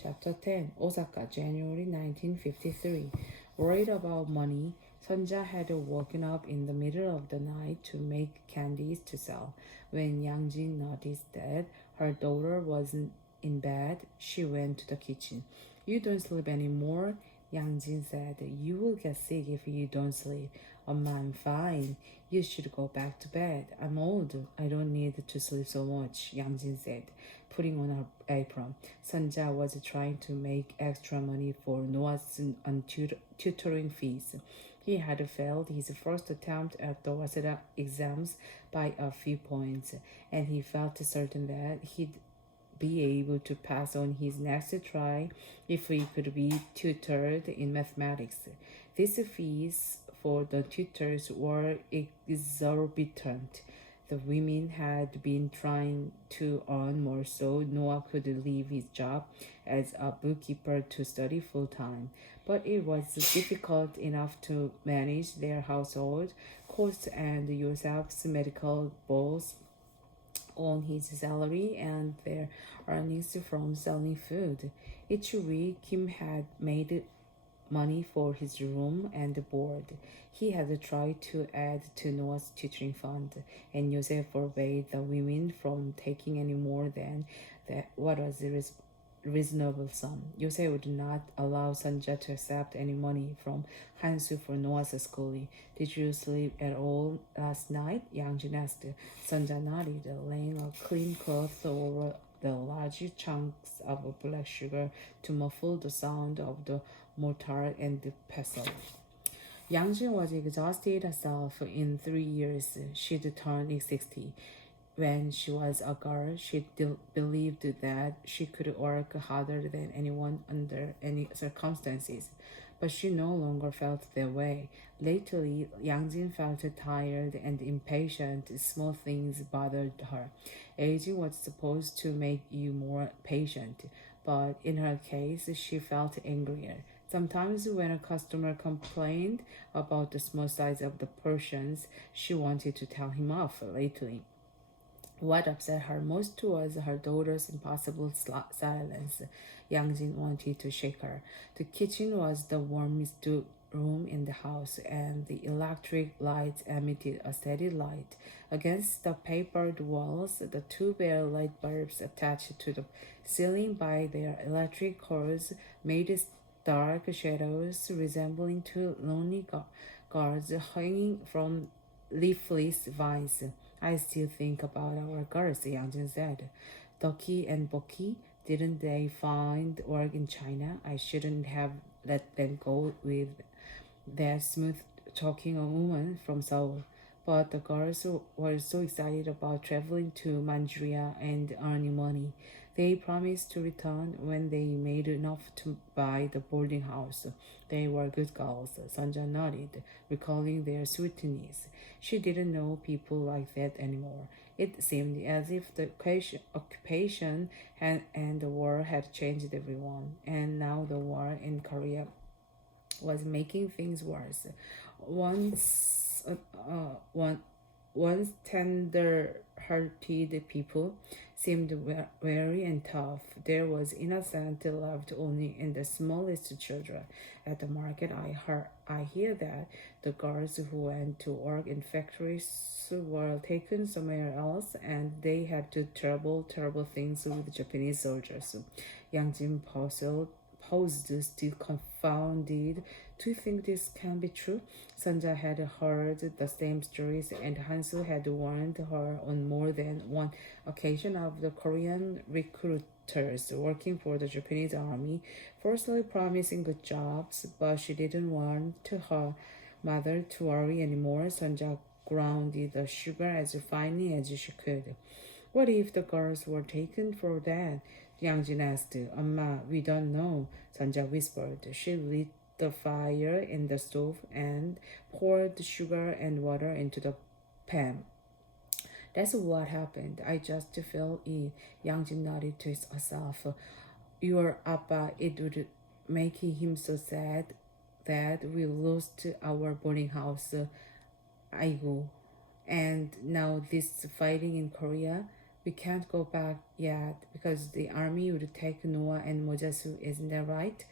Chapter 10 Osaka, January 1953. Worried about money, Sonja had woken up in the middle of the night to make candies to sell. When Yang Jin noticed that her daughter wasn't in bed, she went to the kitchen. You don't sleep anymore? Yang Jin said. You will get sick if you don't sleep. Amma, I'm fine. You should go back to bed. I'm old. I don't need to sleep so much, Yang Jin said, putting on her apron. Sonja was trying to make extra money for Noah's tutoring fees. He had failed his first attempt at the Waseda exams by a few points, and he felt certain that he'd be able to pass on his next try if he could be tutored in mathematics. These fees for the tutors were exorbitant. The women had been trying to earn more so Noah could leave his job as a bookkeeper to study full time. But it was difficult enough to manage their household costs and Yosef's medical bills on his salary and their earnings from selling food. Each week, Kim had made money for his room and board. He had tried to add to Noah's tutoring fund, and Joseph forbade the women from taking any more than what was reasonable sum. Joseph would not allow Sonja to accept any money from Hansu for Noah's schooling. Did you sleep at all last night? Yang Jin asked. Sonja nodded, laying a clean cloth over the large chunks of black sugar to muffle the sound of the mortar and the pestle. Yang Jin was exhausted herself. In 3 years, she'd turned 60. When she was a girl, she believed that she could work harder than anyone under any circumstances. But she no longer felt that way. Lately, Yang Jin felt tired and impatient. Small things bothered her. Aging was supposed to make you more patient, but in her case, she felt angrier. Sometimes when a customer complained about the small size of the portions, she wanted to tell him off. Lately, what upset her most was her daughter's impossible silence. Yang Jin wanted to shake her. The kitchen was the warmest room in the house, and the electric lights emitted a steady light. Against the papered walls, the two bare light bulbs attached to the ceiling by their electric cords made dark shadows resembling two lonely guards hanging from leafless vines. I still think about our girls, Yang Jin said. Doki and Boki, didn't they find work in China? I shouldn't have let them go with that smooth-talking woman from Seoul. But the girls were so excited about traveling to Manchuria and earning money. They promised to return when they made enough to buy the boarding house. They were good girls, Sonja nodded, recalling their sweetness. She didn't know people like that anymore. It seemed as if the occupation and the war had changed everyone, and now the war in Korea was making things worse. Once tender-hearted people seemed weary and tough. There was innocent left only in the smallest children. At the market, I hear that the girls who went to work in factories were taken somewhere else, and they had to terrible things with Japanese soldiers. Yang Jin paused, still confounded. Do you think this can be true? Sonja had heard the same stories, and Hansu had warned her on more than one occasion of the Korean recruiters working for the Japanese army, falsely promising good jobs, but she didn't want her mother to worry anymore. Sonja grounded the sugar as finely as she could. What if the girls were taken for that? Yang Jin asked. Amma, we don't know, Sonja whispered. She lit the fire in the stove and poured sugar and water into the pan. That's what happened. I just felt it. Yang Jin nodded to herself. Your Appa, it would make him so sad that we lost our boarding house. Aigo. And now this fighting in Korea, We can't go back yet because the army would take Noah and Mojasu, isn't that right?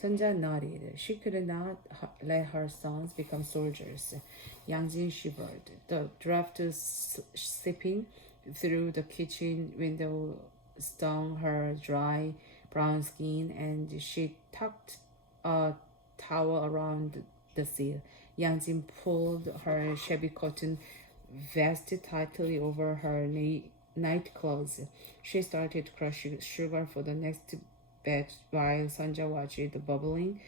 Sonja nodded. She could not let her sons become soldiers. Yangjin shivered. The draft seeping through the kitchen window stung her dry brown skin, and she tucked a towel around the seal. Yangjin pulled her shabby cotton vest tightly over her night clothes. She started crushing sugar for the next batch while Sanja watched the bubbling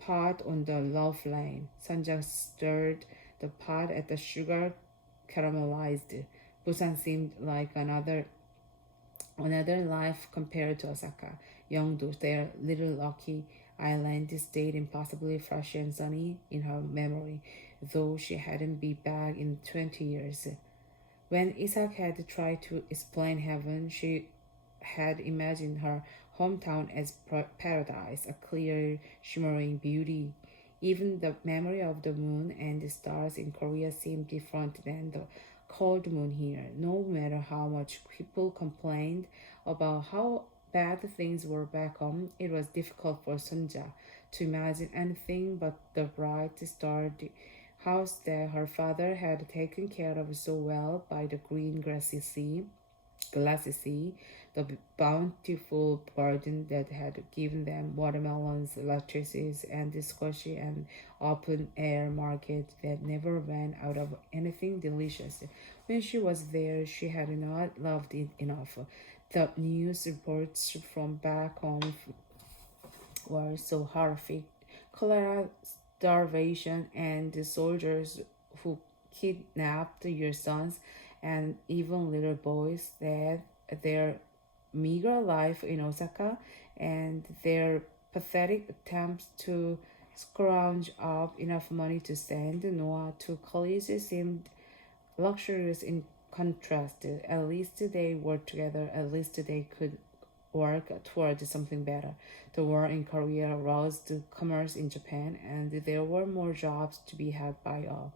pot on the low flame. Sanja stirred the pot as the sugar caramelized. Busan seemed like another life compared to Osaka. Yeongdo, their little lucky island, stayed impossibly fresh and sunny in her memory, though she hadn't been back in 20 years. When Isaac had tried to explain heaven, she had imagined her hometown as paradise, a clear, shimmering beauty. Even the memory of the moon and the stars in Korea seemed different than the cold moon here. No matter how much people complained about how bad things were back home, it was difficult for Sunja to imagine anything but the bright starred house that her father had taken care of so well by the green glassy sea, the bountiful garden that had given them watermelons, lettuces, and the squishy and open air market that never ran out of anything delicious. When she was there, she had not loved it enough. The news reports from back home were so horrific. Cholera, starvation, and the soldiers who kidnapped your sons and even little boys, that their meager life in Osaka and their pathetic attempts to scrounge up enough money to send Noah to college seemed luxurious in contrast. At least they were together, at least they could work towards something better. The war in Korea roused commerce in Japan, and there were more jobs to be had by all.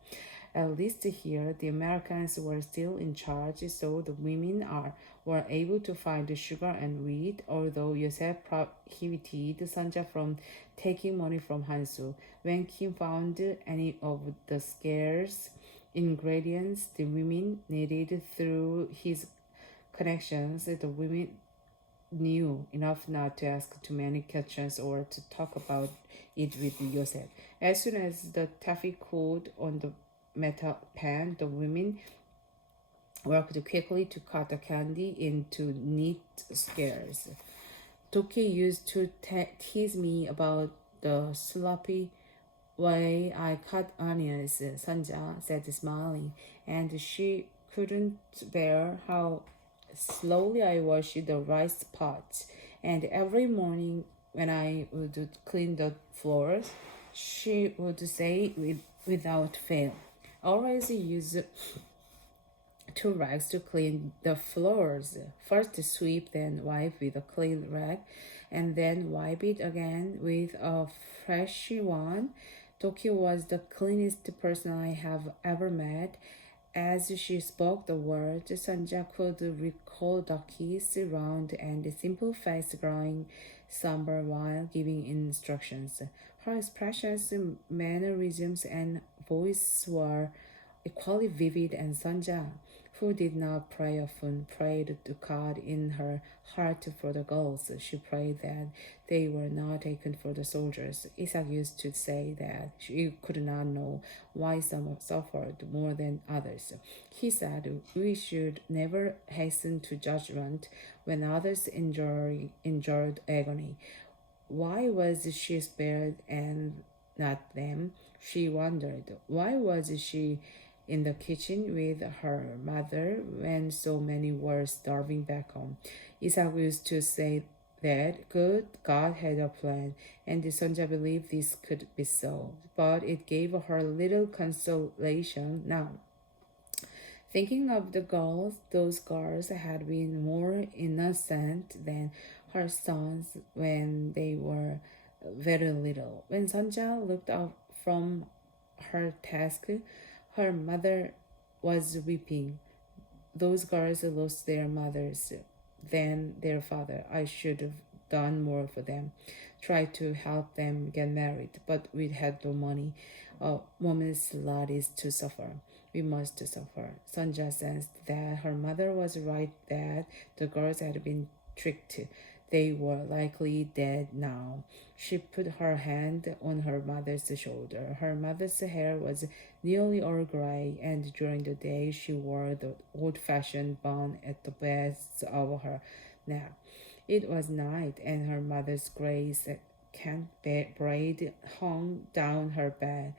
At least here, the Americans were still in charge, so the were able to find the sugar and wheat, although Yosef prohibited Sanja from taking money from Hansu. When Kim found any of the scarce ingredients the women needed through his connections, the women knew enough not to ask too many questions or to talk about it with Yosef. As soon as the taffy cooled on the metal pan, the women worked quickly to cut the candy into neat squares. Toki used to tease me about the sloppy way I cut onions, Sanja said, smiling, and she couldn't bear how slowly I washed the rice pots. And every morning when I would clean the floors, she would say without fail, always use 2 rags to clean the floors. First sweep, then wipe with a clean rag, and then wipe it again with a fresh one. Tokyo was the cleanest person I have ever met. As she spoke the words, Sanja could recall Ducky's round and simple face growing somber while giving instructions. Her expressions, mannerisms, and voice were equally vivid, and Sanja, who did not pray often, prayed to God in her heart for the girls. She prayed that they were not taken for the soldiers. Isaac used to say that she could not know why some suffered more than others. He said we should never hasten to judgment when others endured agony. Why was she spared and not them? She wondered. Why was she in the kitchen with her mother when so many were starving back home? Isaac used to say that good God had a plan, and Sonja believed this could be so, but it gave her little consolation now. Thinking of the girls, those girls had been more innocent than her sons when they were very little. When Sonja looked up from her task, her mother was weeping. those girls lost their mothers, then their father. I should have done more for them, tried to help them get married, but we had no money. A woman's lot is to suffer. We must suffer. Sonja sensed that her mother was right, that the girls had been tricked. They were likely dead now. She put her hand on her mother's shoulder. Her mother's hair was nearly all gray, and during the day she wore the old-fashioned bun at the base of her neck. It was night, and her mother's gray secant braid hung down her back.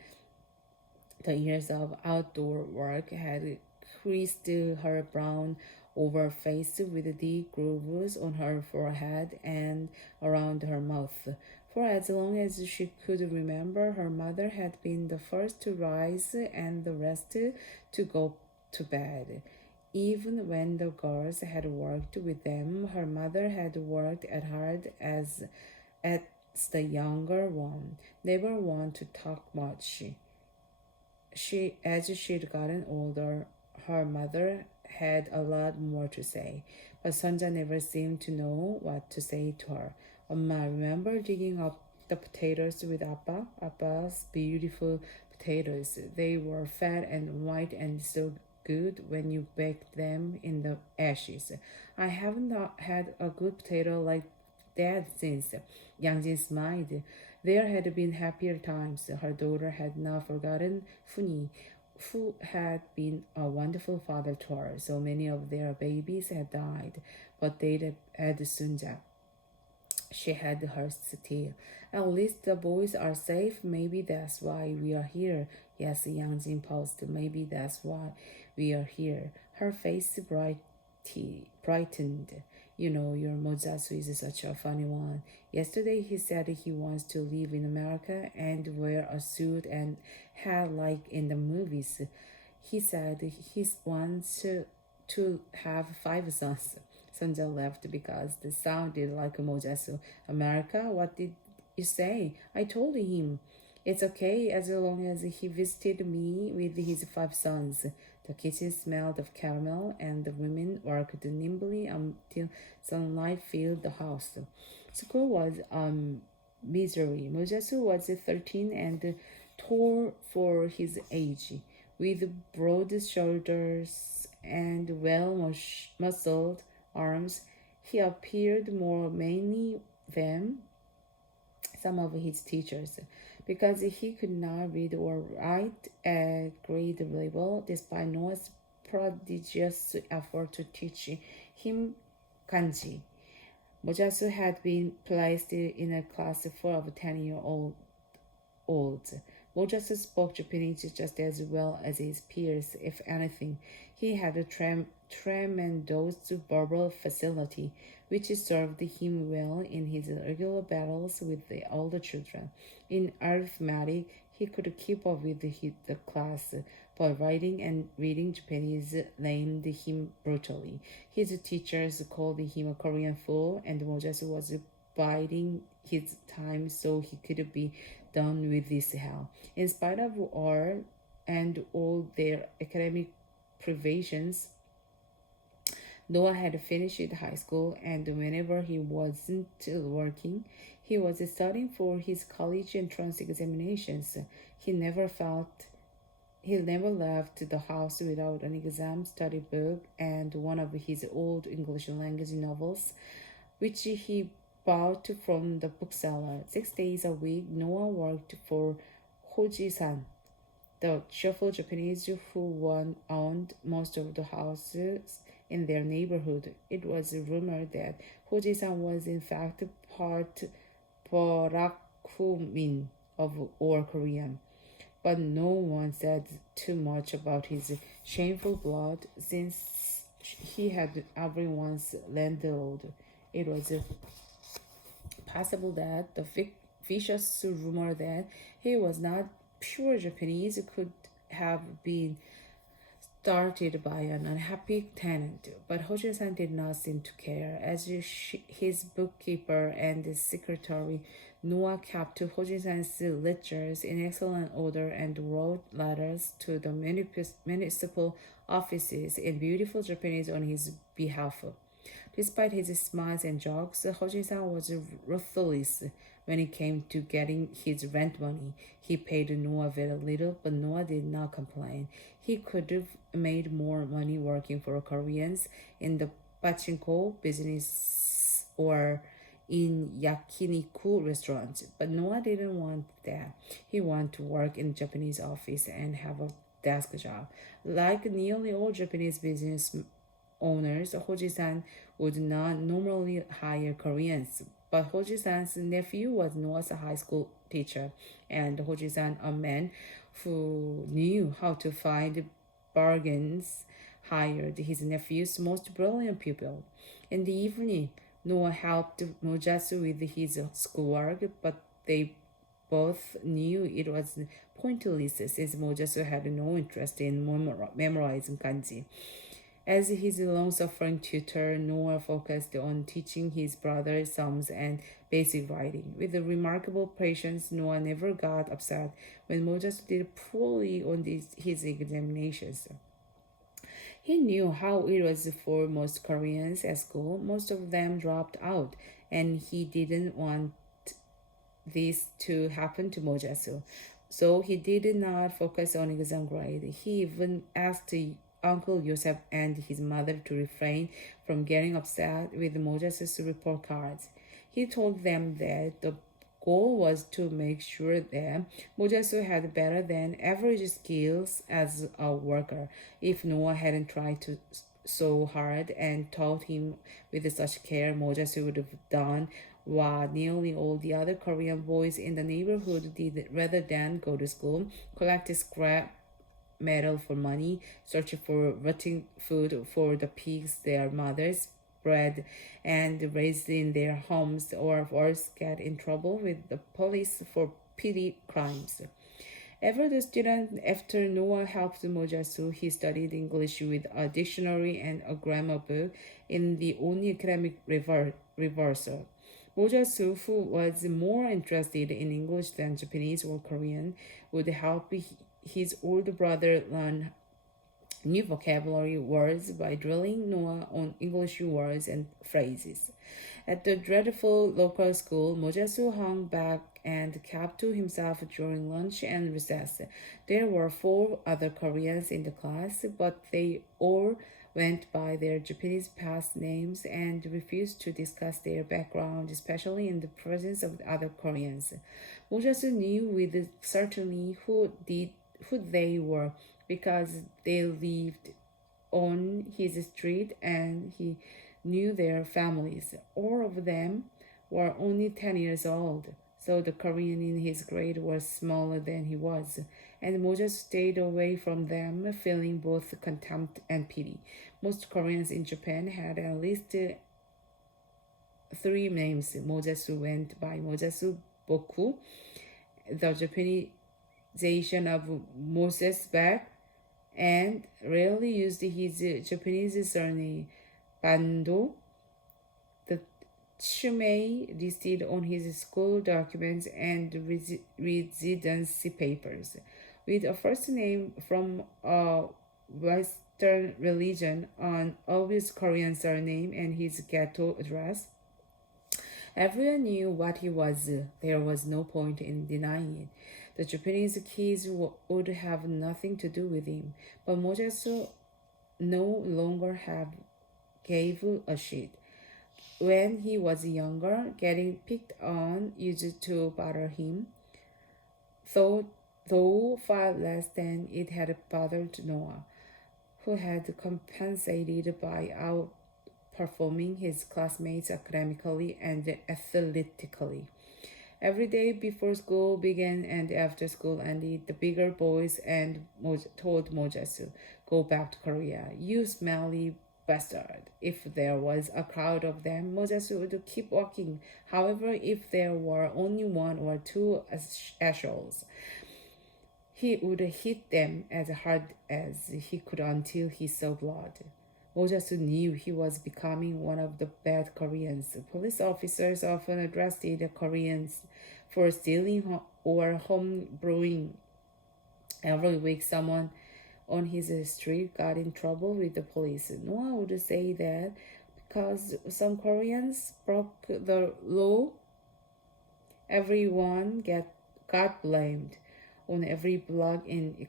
The years of outdoor work had creased her brown over face with deep grooves on her forehead and around her mouth. For as long as she could remember, her mother had been the first to rise and the rest to go to bed. Even when the girls had worked with them, her mother had worked as hard as the younger one, never one to talk much. As she'd gotten older, her mother had a lot more to say, but Sonja never seemed to know what to say to her. Amma, remember digging up the potatoes with Appa? Appa's beautiful potatoes. They were fat and white and so good when you baked them in the ashes. I haven't had a good potato like that since. Yang Jin smiled. There had been happier times. Her daughter had not forgotten Funi, who had been a wonderful father to her. So many of their babies had died, but they had Sunja. She had her still. At least the boys are safe. Maybe that's why we are here. Yes, Yang Jin paused. Maybe that's why we are here. Her face brightened. You know, your Mojasu is such a funny one. Yesterday he said he wants to live in America and wear a suit and hat like in the movies. He said he wants to have 5 sons. Sonja laughed because this sounded like Mojasu. America? What did you say? I told him it's okay as long as he visited me with his 5 sons. The kitchen smelled of caramel, and the women worked nimbly until sunlight filled the house. School was misery. Mojasu was 13 and tall for his age, with broad shoulders and well-muscled arms. He appeared more manly than some of his teachers, because he could not read or write at grade level, despite Noah's prodigious effort to teach him kanji. Mojasu had been placed in a class full of 10-year-olds. Mojasu spoke Japanese just as well as his peers. If anything, he had a tremendous verbal facility, which served him well in his regular battles with the older children. In arithmetic, he could keep up with the class, but writing and reading Japanese lamed him brutally. His teachers called him a Korean fool, and Mojasu was biding his time so he could be done with this hell. In spite of all their academic privations, Noah had finished high school, and whenever he wasn't working, he was studying for his college entrance examinations. He never left the house without an exam study book and one of his old English language novels, which he bought from the bookseller. 6 days a week, Noah worked for Hoji-san, the cheerful Japanese who owned most of the houses in their neighborhood. It was rumored that Hoji-san was in fact part Barakumin of all Korean, but no one said too much about his shameful blood since he had everyone's landlord. It was possible that the vicious rumor that he was not pure Japanese could have been started by an unhappy tenant, but Hojo-san did not seem to care, as his bookkeeper and his secretary Noah kept Hojo-san's ledgers in excellent order and wrote letters to the municipal offices in beautiful Japanese on his behalf. Despite his smiles and jokes, Hoji-san was ruthless when it came to getting his rent money. He paid Noah very little, but Noah did not complain. He could have made more money working for Koreans in the pachinko business or in yakiniku restaurants, but Noah didn't want that. He wanted to work in Japanese office and have a desk job. Like nearly all Japanese business owners, Hoji-san would not normally hire Koreans, but Hoji-san's nephew was Noah's high school teacher, and Hoji-san, a man who knew how to find bargains, hired his nephew's most brilliant pupil. In the evening, Noah helped Mojasu with his schoolwork, but they both knew it was pointless since Mojasu had no interest in memorizing kanji. As his long-suffering tutor, Noah focused on teaching his brother sums and basic writing. With remarkable patience, Noah never got upset when Mojasu did poorly on his examinations. He knew how it was for most Koreans at school. Most of them dropped out, and he didn't want this to happen to Mojasu. So he did not focus on exam grade. He even asked Uncle Yosef and his mother to refrain from getting upset with Mojasu's report cards. He told them that the goal was to make sure that Mojasu had better than average skills as a worker. If Noah hadn't tried so hard and taught him with such care, Mojasu would have done what nearly all the other Korean boys in the neighborhood did rather than go to school, collect scrap metal for money, search for rotting food for the pigs their mothers bred and raised in their homes, or worse, get in trouble with the police for petty crimes. Ever the student, after Noah helped Mojasu, he studied English with a dictionary and a grammar book in the only academic reversal. Mojasu, who was more interested in English than Japanese or Korean, would help his older brother learn new vocabulary words by drilling Noah on English words and phrases. At the dreadful local school, Mojasu hung back and kept to himself during lunch and recess. There were 4 other Koreans in the class, but they all went by their Japanese past names and refused to discuss their background, especially in the presence of the other Koreans. Mojasu knew with certainty who they were because they lived on his street and he knew their families. All of them were only 10 years old, so the Korean in his grade was smaller than he was, and Mojasu stayed away from them, feeling both contempt and pity. Most Koreans in Japan had at least 3 names. Mojasu went by Mojasu Boku, the Japanization of Moses Beck, and rarely used his Japanese surname Bando. The Shumei listed on his school documents and residency papers, with a first name from a Western religion, an obvious Korean surname, and his ghetto address. Everyone knew what he was. There was no point in denying it. The Japanese kids would have nothing to do with him, but Mojasu no longer gave a shit. When he was younger, getting picked on used to bother him, though far less than it had bothered Noah, who had compensated by outperforming his classmates academically and athletically. Every day before school began and after school ended, the bigger boys told Mojasu, "Go back to Korea, you smelly bastard." If there was a crowd of them, Mojasu would keep walking. However, if there were only 1 or 2 assholes, He would hit them as hard as he could until he saw blood. Mojasu knew he was becoming one of the bad Koreans. Police officers often arrested Koreans for stealing or home brewing. Every week, someone on his street got in trouble with the police. Noah would say that because some Koreans broke the law, everyone got blamed. On every block in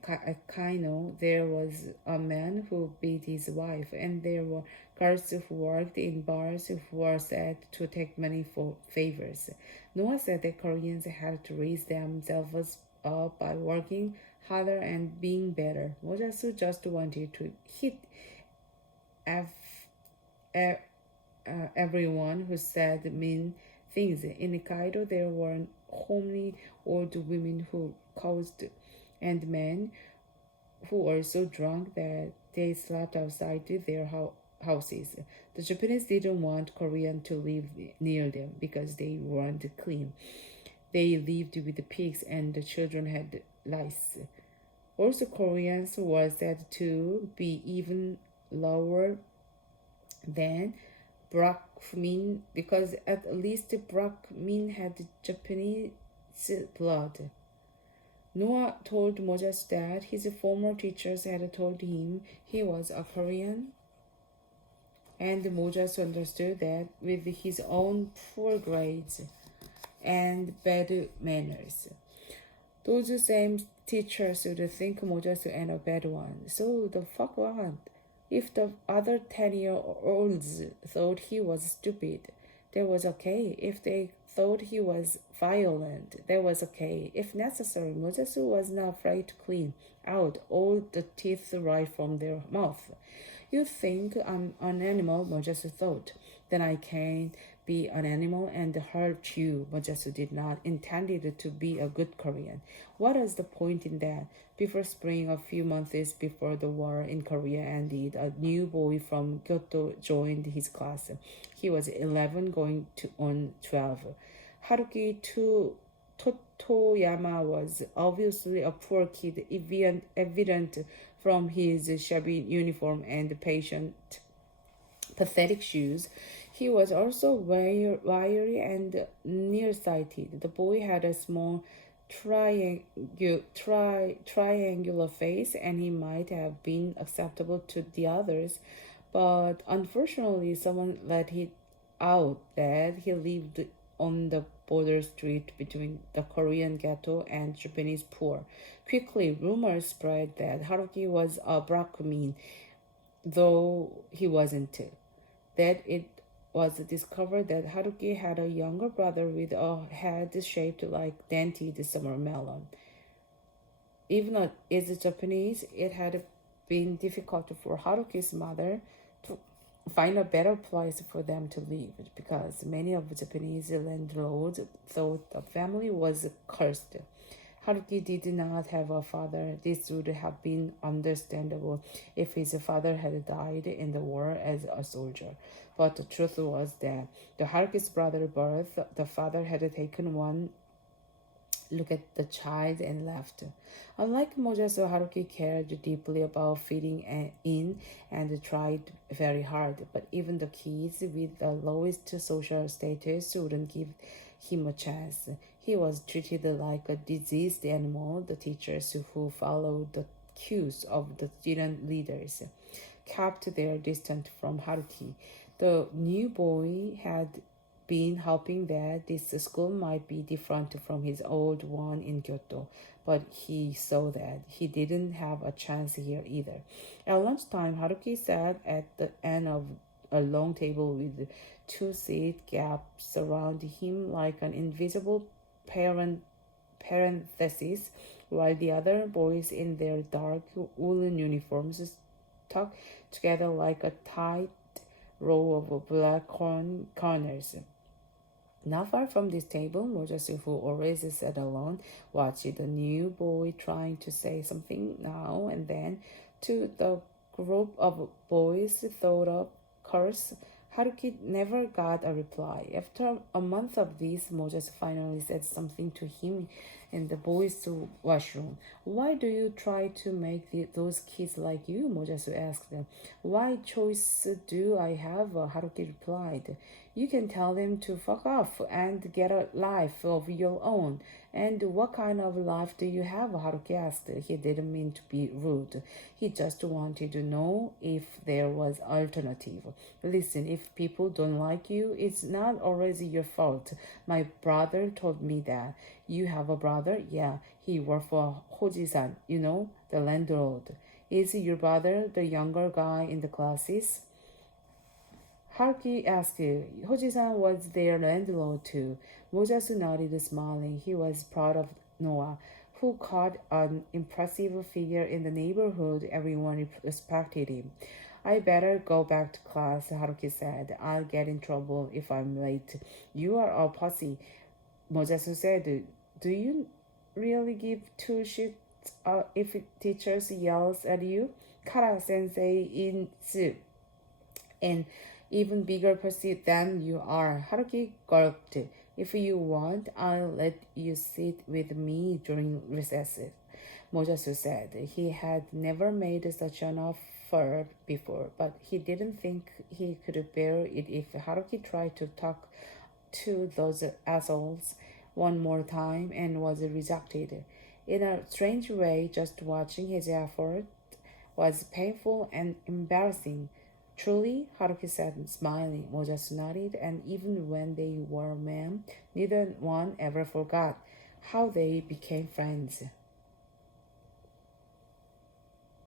Kaino, there was a man who beat his wife, and there were girls who worked in bars who were said to take money for favors. Noah said that Koreans had to raise themselves up by working harder and being better. Mojasu just wanted to hit ev- e- everyone who said mean things. In Kaido, there were homely old women who caused, and men who were so drunk that they slept outside their houses. The Japanese didn't want Koreans to live near them because they weren't clean. They lived with the pigs and the children had lice. Also, Koreans were said to be even lower than Brakmin because at least Brakmin had Japanese blood. Noah told Moses that his former teachers had told him he was a Korean, and Moses understood that with his own poor grades and bad manners, those same teachers would think Moses and a bad one. So the fuck on. If the other 10-year-olds thought he was stupid, that was okay. If they thought he was violent, that was okay. If necessary, Mojasu was not afraid to clean out all the teeth right from their mouth. You think I'm an animal, Mojasu thought. Then I can be an animal and hurt you. Mojasu did not intended to be a good Korean. What is the point in that? Before spring, a few months before the war in Korea ended, a new boy from Kyoto joined his class. He was 11 going on 12. Haruki Totoyama was obviously a poor kid, evident from his shabby uniform and pathetic shoes. He was also wiry and nearsighted. The boy had a small triangular face, and he might have been acceptable to the others, but unfortunately, someone let it out that he lived on the border street between the Korean ghetto and Japanese poor. Quickly, rumors spread that Haruki was a Brahmin, though he wasn't. That it was discovered that Haruki had a younger brother with a head shaped like dented summer melon. Even as Japanese, it had been difficult for Haruki's mother to find a better place for them to live because many of the Japanese landlords thought the family was cursed. Haruki did not have a father. This would have been understandable if his father had died in the war as a soldier. But the truth was that the Haruki's brother's birth, the father had taken one look at the child and left. Unlike Mojasu, Haruki cared deeply about fitting in and tried very hard, but even the kids with the lowest social status wouldn't give him a chance. He was treated like a diseased animal. The teachers who followed the cues of the student leaders kept their distance from Haruki. The new boy had been hoping that this school might be different from his old one in Kyoto, but he saw that he didn't have a chance here either. At lunchtime, Haruki sat at the end of a long table with two seat gaps around him like an invisible parenthesis, while the other boys in their dark woolen uniforms stuck together like a tight row of black corners. Not far from this table, Mojasu, who always sat alone, watched the new boy trying to say something now and then to the group of boys thought of course. Haruki never got a reply. After a month of this, Mojasu finally said something to him in the boys' washroom. Why do you try to make those kids like you? Mojasu asked. Why choice do I have? Haruki replied. You can tell them to fuck off and get a life of your own. And what kind of life do you have? Haruki asked. He didn't mean to be rude. He just wanted to know if there was alternative. Listen, if people don't like you, it's not always your fault. My brother told me that. You have a brother? Yeah, he worked for Hoji-san, the landlord. Is your brother the younger guy in the classes? Haruki asked. Hoji-san was their landlord too. Mojasu nodded, smiling. He was proud of Noah, who caught an impressive figure in the neighborhood. Everyone respected him. I better go back to class, Haruki said. I'll get in trouble if I'm late. You are a pussy, Mojasu said. Do you really give two shits if teachers yells at you? Kara-sensei is an even bigger pussy than you are. Haruki gulped. If you want, I'll let you sit with me during recess, Mojasu said. He had never made such an offer before, but he didn't think he could bear it if Haruki tried to talk to those assholes one more time and was rejected. In a strange way, just watching his effort was painful and embarrassing. Truly, Haruki said, smiling. Mojasu nodded, and even when they were men, neither one ever forgot how they became friends.